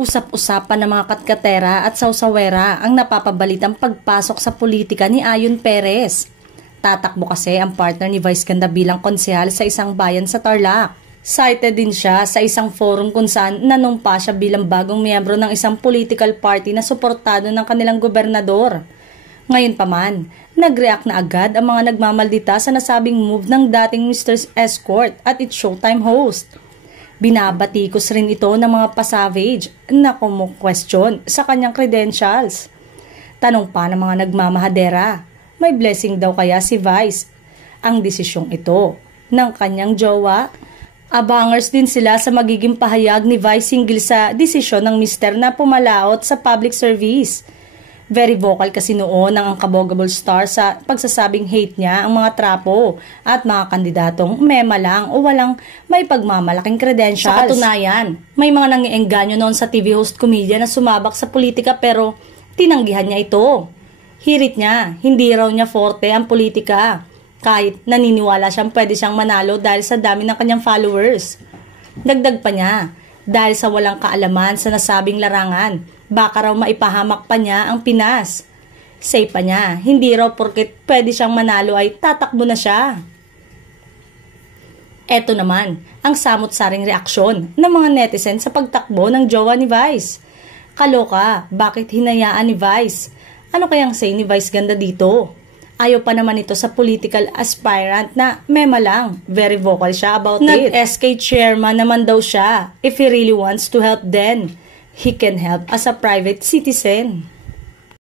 Usap-usapan ng mga katkatera at sausawera ang napapabalitang pagpasok sa politika ni Ayon Perez. Tatakbo kasi ang partner ni Vice Ganda bilang konsehal sa isang bayan sa Tarlac. Cited din siya sa isang forum kung saan nanumpa siya bilang bagong miyembro ng isang political party na suportado ng kanilang gobernador. Ngayon pa man, nag-react na agad ang mga nagmamaldita sa nasabing move ng dating Mr. Escort at its Showtime host. Binabatikos rin ito ng mga pasavage na kumu-question sa kanyang credentials. Tanong pa ng mga nagmamahadera, may blessing daw kaya si Vice? Ang desisyong ito ng kanyang jowa? Abangers din sila sa magiging pahayag ni Vice hinggil sa desisyon ng mister na pumalaot sa public service. Very vocal kasi noon ang kabogable star sa pagsasabing hate niya ang mga trapo at mga kandidatong mema lang o walang may pagmamalaking credentials. Sa katunayan, may mga nangiengganyo noon sa TV host comedian na sumabak sa politika pero tinanggihan niya ito. Hirit niya, hindi raw niya forte ang politika. Kahit naniniwala siyang pwede siyang manalo dahil sa dami ng kanyang followers. Dagdag pa niya, dahil sa walang kaalaman sa nasabing larangan, baka raw maipahamak pa niya ang Pinas. Say pa niya, hindi raw porket pwede siyang manalo ay tatakbo na siya. Eto naman, ang samot-saring reaksyon ng mga netizen sa pagtakbo ng jowa ni Vice. Kaloka, bakit hinayaan ni Vice? Ano kayang say ni Vice Ganda dito? Ayaw pa naman ito sa political aspirant na mema lang. Very vocal siya about it. Nag-SK chairman naman daw siya. If he really wants to help then, he can help as a private citizen.